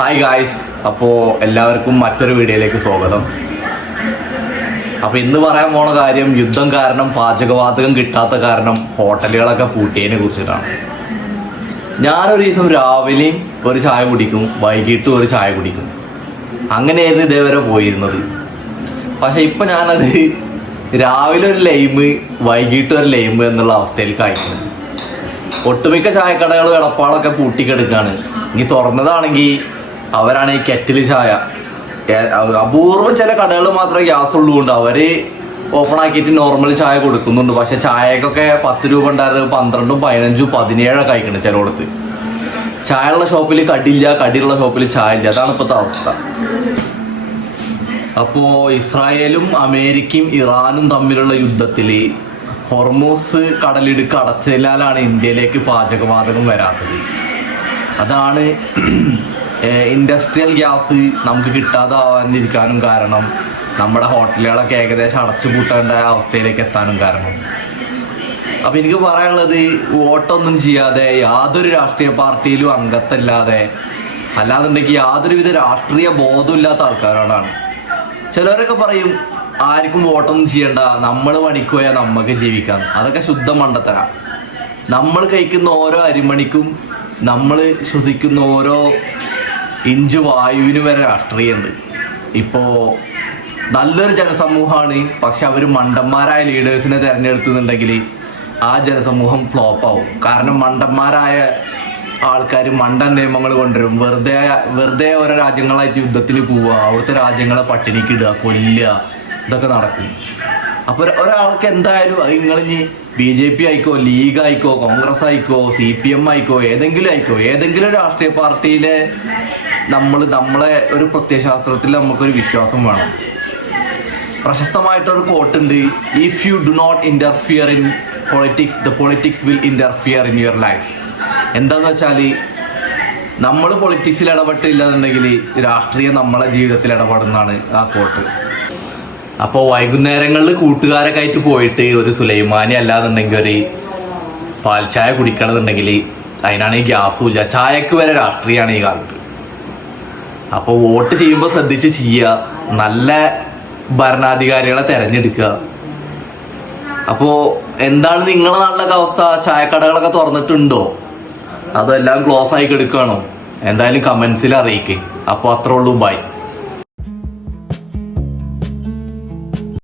Hi guys, അപ്പോൾ എല്ലാവർക്കും മറ്റൊരു വീഡിയോയിലേക്ക് സ്വാഗതം. അപ്പോൾ ഇന്ന് പറയാൻ പോണ കാര്യം യുദ്ധം കാരണം പാചകവാതകം കിട്ടാത്ത കാരണം ഹോട്ടലുകളൊക്കെ പൂട്ടിയതിനെ കുറിച്ചിട്ടാണ്. ഞാനൊരു ദിവസം രാവിലെയും ഒരു ചായ കുടിക്കും, വൈകിട്ടും ഒരു ചായ കുടിക്കും. അങ്ങനെയായിരുന്നു ഇതേവരെ പോയിരുന്നത്. പക്ഷെ ഇപ്പം ഞാനത് രാവിലെ ഒരു ലൈമ് വൈകിട്ട് ഒരു ലൈമ് എന്നുള്ള അവസ്ഥയിലേക്ക് അയക്കുന്നു. ഒട്ടുമിക്ക ചായക്കടകളും എടപ്പാളൊക്കെ പൂട്ടിക്കെടുക്കാണ്. ഇനി തുറന്നതാണെങ്കിൽ അവരാണ് ഈ കെറ്റിൽ ചായ, അപൂർവം ചില കടകൾ മാത്രമേ ഗ്യാസ് ഉള്ളതുകൊണ്ട് അവര് ഓപ്പൺ ആക്കിയിട്ട് നോർമൽ ചായ കൊടുക്കുന്നുണ്ട്. പക്ഷെ ചായക്കൊക്കെ 10 രൂപ ഉണ്ടായിരുന്നത് 12, 15, 17 കഴിക്കണം ചിലയിടത്ത്. ചായയുള്ള ഷോപ്പിൽ കടിയില്ല, കടിയുള്ള ഷോപ്പിൽ ചായ ഇല്ല. അതാണ് ഇപ്പോഴത്തെ അവസ്ഥ. അപ്പോൾ ഇസ്രായേലും അമേരിക്കയും ഇറാനും തമ്മിലുള്ള യുദ്ധത്തിൽ ഹോർമൂസ് കടലിടുക്ക് അടച്ചതിനാലാണ് ഇന്ത്യയിലേക്ക് പാചകവാതകം വരാത്തത്. അതാണ് ഇൻഡസ്ട്രിയൽ ഗ്യാസ് നമുക്ക് കിട്ടാതാവാതിരിക്കാനും കാരണം, നമ്മുടെ ഹോട്ടലുകളൊക്കെ ഏകദേശം അടച്ചുപൂട്ടേണ്ട അവസ്ഥയിലേക്ക് എത്താനും കാരണം. അപ്പം എനിക്ക് പറയാനുള്ളത്, വോട്ടൊന്നും ചെയ്യാതെ യാതൊരു രാഷ്ട്രീയ പാർട്ടിയിലും അംഗത്തല്ലാതെ അല്ലാന്നുണ്ടെങ്കിൽ യാതൊരുവിധ രാഷ്ട്രീയ ബോധമില്ലാത്ത ആൾക്കാരോടാണ്. ചിലവരൊക്കെ പറയും ആർക്കും വോട്ടൊന്നും ചെയ്യണ്ട, നമ്മൾ പണിക്ക് പോയാൽ നമുക്ക് ജീവിക്കാം. അതൊക്കെ ശുദ്ധ മണ്ടത്തരാ. നമ്മൾ കഴിക്കുന്ന ഓരോ അരിമണിക്കും, നമ്മൾ ശ്വസിക്കുന്ന ഓരോ ഇഞ്ച് വായുവിന് വരെ രാഷ്ട്രീയമുണ്ട്. ഇപ്പോൾ നല്ലൊരു ജനസമൂഹമാണ്, പക്ഷെ അവർ മണ്ടന്മാരായ ലീഡേഴ്സിനെ തിരഞ്ഞെടുക്കുന്നുണ്ടെങ്കിൽ ആ ജനസമൂഹം ഫ്ലോപ്പ് ആവും. കാരണം മണ്ടന്മാരായ ആൾക്കാർ മണ്ടൻ നിയമങ്ങൾ കൊണ്ടുവരും. വെറുതെ ഓരോ രാജ്യങ്ങളായിട്ട് യുദ്ധത്തിന് പോവുക, അവിടുത്തെ രാജ്യങ്ങളെ പട്ടിണിക്ക് ഇടുക, കൊല്ലുക, ഇതൊക്കെ നടക്കും. അപ്പോൾ ഒരാൾക്ക് എന്തായാലും അത് നിങ്ങളിനി BJP ആയിക്കോ, ലീഗ് ആയിക്കോ, കോൺഗ്രസ് ആയിക്കോ, CPM ആയിക്കോ, ഏതെങ്കിലും രാഷ്ട്രീയ പാർട്ടിയിലെ നമ്മളെ ഒരു പ്രത്യയശാസ്ത്രത്തിൽ നമുക്കൊരു വിശ്വാസം വേണം. പ്രശസ്തമായിട്ടൊരു കോട്ടുണ്ട്, if you do not interfere in politics, the politics will interfere in your life. എന്താന്ന് വെച്ചാൽ, നമ്മൾ പൊളിറ്റിക്സിൽ ഇടപെട്ടില്ലെന്നുണ്ടെങ്കിൽ രാഷ്ട്രീയം നമ്മളെ ജീവിതത്തിൽ ഇടപെടുന്നതാണ് ആ കോട്ട്. അപ്പോൾ വൈകുന്നേരങ്ങളിൽ കൂട്ടുകാരൊക്കെ ആയിട്ട് പോയിട്ട് ഒരു സുലൈമാനി അല്ലാന്നുണ്ടെങ്കിൽ ഒരു പാൽച്ചായ കുടിക്കണമെന്നുണ്ടെങ്കിൽ അതിനാണെങ്കിൽ ഗ്യാസും ഇല്ല. ചായക്ക് വരെ രാഷ്ട്രീയമാണ് ഈ കാലത്ത്. അപ്പോൾ വോട്ട് ചെയ്യുമ്പോൾ ശ്രദ്ധിച്ച് ചെയ്യുക, നല്ല ഭരണാധികാരികളെ തിരഞ്ഞെടുക്കുക. അപ്പോൾ എന്താണ് നിങ്ങളുടെ നാട്ടിലൊക്കെ അവസ്ഥ? ചായക്കടകളൊക്കെ തുറന്നിട്ടുണ്ടോ, അതോ എല്ലാം ക്ലോസ് ആയി കിടക്കുകയാണോ? എന്തായാലും കമൻസിൽ അറിയിക്കേ. അപ്പോൾ അത്രേ ഉള്ളൂ. ബൈ.